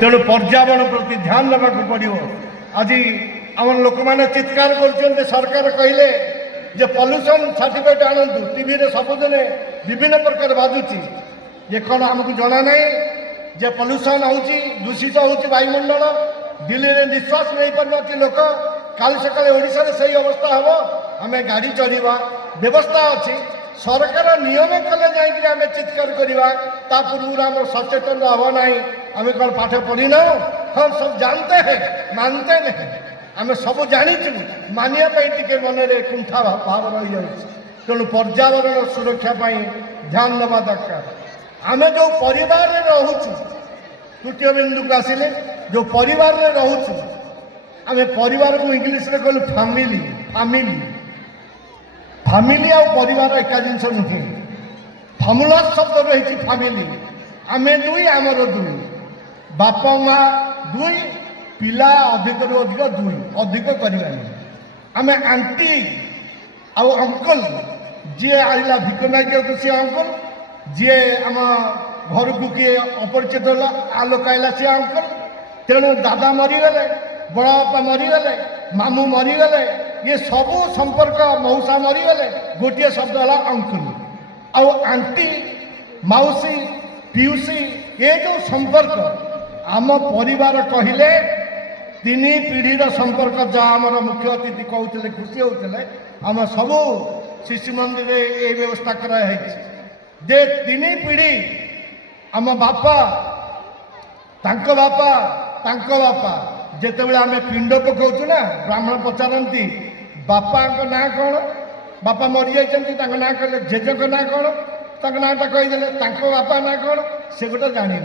तेणु पर्यावरण प्रति ध्यान देवाक पड़ो। आज आम लोक मैंने चित्कार कर सरकार कहले जे पॉल्यूशन सर्टिफिकेट आणतु टीवी रे सबुदिन विभिन्न प्रकार बाजुची ये कौन आमको जना ना जे पॉल्यूशन होची दूषित होची वायुमंडल दिल्ली में निश्वास नहीं पार लोक काली सकाଳେ ओडिशा से ही अवस्था हम आम गाड़ी चलवा व्यवस्था अच्छी सरकार नियम कले जाकि आम चित्कार करवा ता पूर्व आम सचेतन हम ना आम कौन पाठ पढ़ी ना हम सब जानते हैं मानते नहीं आम सब जाचु मानिया टे मन में कुंठा भाव रही जाए। तेणु पर्यावरण सुरक्षा ध्यान देवा दरकार। आम जो परिवार रोचु तृतीय बिंदु को आसिले जो परिवार रोचु आम परिवार को इंग्लीश में कहलु फैमिली फैमिली फैमिली आ परिवार एका जिनस नुहे फर्मुलर शब्द रही फैमिली आम दुई आमर दुई बापा माँ दुई पिला अधिक रु अधिक दुई अधिक करवानी आम आंटी आउ अंकल जी आइला भिक मागे सी अंकल जी आम घर को किए अपरिचित आलोक आइला सी अंकल। तेणु दादा मरीगले बड़ बापा मरीगले मामू मरीगले ये सबू संपर्क मौसा मरीगले गोटे शब्द है अंकल आउ आंटी मौसी पिउसी ये जो संपर्क आम परिवार कहले तीन पीढ़ीर संपर्क जहाँ आमर मुख्य अतिथि कहते खुशी होते आम सबू शिशु मंदिर ये व्यवस्था कराई जे तीन पीढ़ी आम बापा तांको बापा तांको बापा जितेबाला आम पिंड पकाऊँ ना ब्राह्मण पचारती बापा ना कौन बापा मरी जाइए ना कहले जेजे ना कौन नाटा कहीदेले बापा ना कौन से गोटे जानी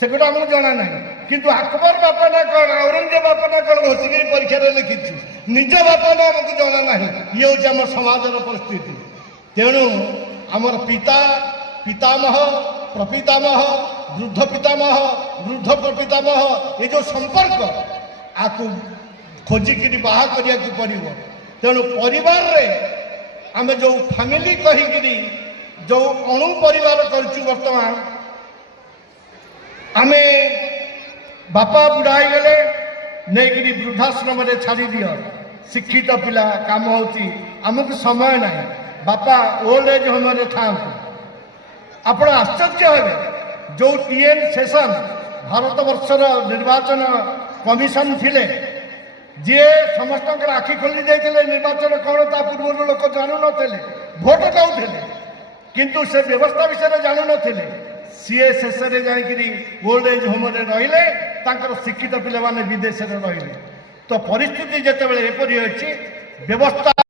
से गोटे आमको जना ना किंतु अकबर बापा ना कौन औरंगजेब बापा ना कौन घोषिक परीक्षा लिखीचु निज बापा ना आमको जना ना ये हूँ आम समाजर परिस्थिति। तेणु आमर पिता पितामह प्रपितामह वृद्ध पितामह वृद्ध प्रपितामह ये जो संपर्क आपको खोजिकी बाहा करने को पड़ो। तेणु परिवार रे आम जो फैमिली कहीकि जो अणु परिवार करूँ बर्तमान आम बापा बुढ़ा गले नहीं वृद्धाश्रम में छाड़ी दियो शिक्षित पिला काम होमको समय ना बापा ओल्ड एज होम था आपण आश्चर्य हे जो टीएन सेशन भारत वर्षर निर्वाचन कमिशन थिले जी समस्त आखि खोली जाते निर्वाचन कौन ता पूर्व लोक जानू ना भोट दौले किंतु से व्यवस्था विषय जानू ना सी शेष में जाकि ओल्ड एज होम रे शिक्षित पिला विदेश रे तो परिस्थिति जिते एपरी अच्छी व्यवस्था